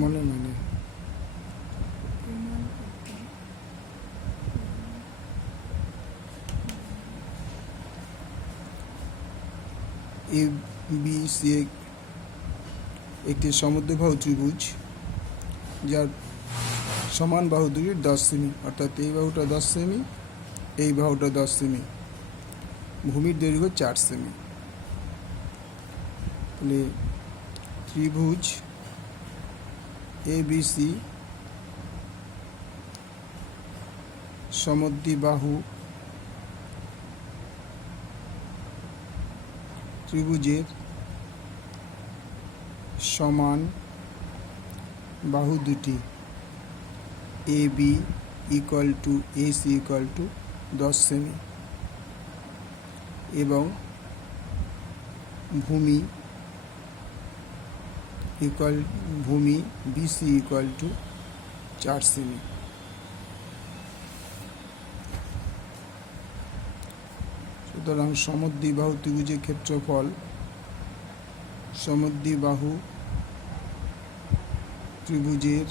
মনে মনে A B C একটি সমদ্বিবাহু ত্রিভুজ যার সমান বাহু দুটির 10 সেমি, অর্থাৎ এই বাহুটা 10 সেমি, এই বাহুটা 10 সেমি, ভূমির দৈর্ঘ্য 4 সেমি। তাহলে ত্রিভুজ ABC সমদ্বিবাহু ত্রিভুজের সমান বাহু দুটি AB equal to AC equal to 10 semi এবং ভূমি BC ইকুয়াল টু 4 সেমি। সুতরাং সমদ্বিবাহু ত্রিভুজের ক্ষেত্রফল সমদ্বিবাহু ত্রিভুজের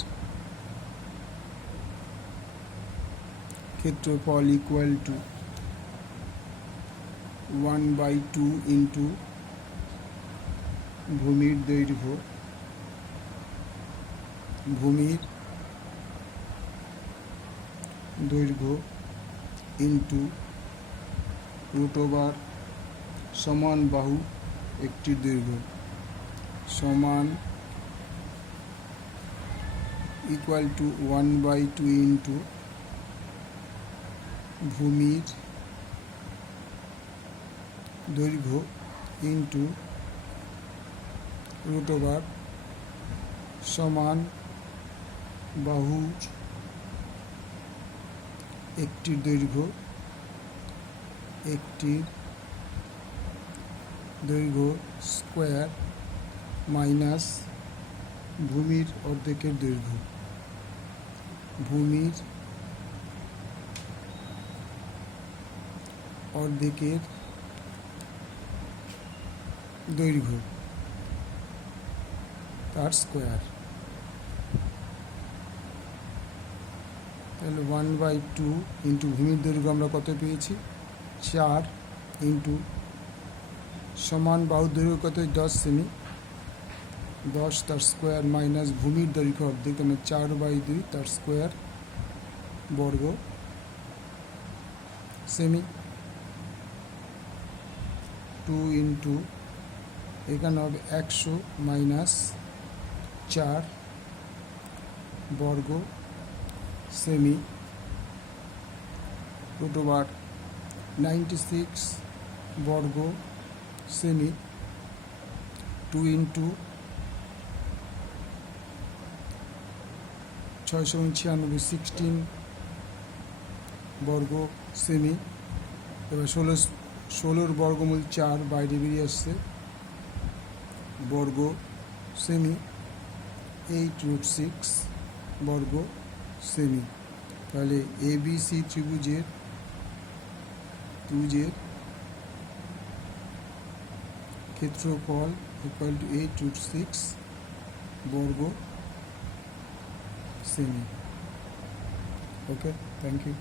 ক্ষেত্রফল ইকুয়াল টু 1/2 ইন্টু ভূমির দৈর্ঘ্য ইন্টু √ সমান বাহু একটির দৈর্ঘ্য সমান ইকুয়াল টু 1/2 ইন্টু ভূমির দৈর্ঘ্য ইন্টু √ সমান বাহু একটির দৈর্ঘ্য স্কোয়ার মাইনাস ভূমির অর্ধেকের দৈর্ঘ্য। ভূমির অর্ধেকের দৈর্ঘ্য তার স্কোয়ার। তাহলে 1/2 ইন্টু ভূমির দৈর্ঘ্য আমরা কত পেয়েছি 4 ইন্টু সমান বাহু দৈর্ঘ্য কত 10 সেমি, 10 তার স্কোয়ার মাইনাস ভূমির দৈর্ঘ্য অর্ধেক, মানে 4/2 তার স্কোয়ার বর্গ সেমি। 2 ইন্টু এখানে হবে 100 মাইনাস 4 বর্গ সেমি √ 96 বর্গ সেমি। 2 ইন্টু 696 16 বর্গ সেমি। এবার 16 বর্গমূল 4 বাইরে বেরিয়ে আসছে বর্গ সেমি। 8√6 বর্গ সেমি। তাহলে ABC ত্রিভুজের ক্ষেত্রফল ইকুয়াল টু 8√6 বর্গ সেমি। Okay, thank you.